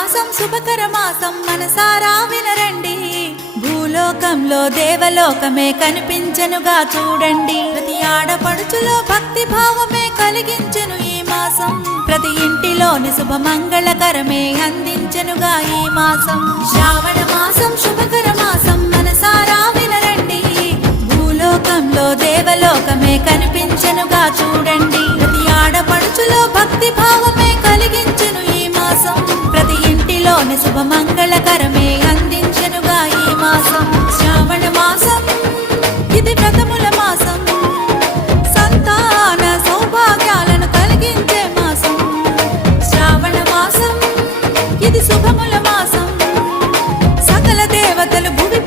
మాసం శుభకర మాసం మనసారా వినరండి. భూలోకంలో దేవలోకమే కనిపించనుగా చూడండి. ప్రతి ఆడపడుచులో భక్తి భావమే కలిగించెను ఈ మాసం. ప్రతి ఇంటిలోని శుభ మంగళకరమే అందించెనుగా ఈ మాసం. శ్రావణ మాసం శుభకర మాసం మనసారా వినరండి. భూలోకంలో దేవలోకమే కనిపించనుగా చూడండి. అందించనుగా ఈ మాసం. శ్రావణ మాసం ఇది వ్రతముల మాసం. సంతాన సౌభాగ్యాలను కలిగించే మాసం. శ్రావణ మాసం ఇది శుభముల మాసం. సకల దేవతలు భూమి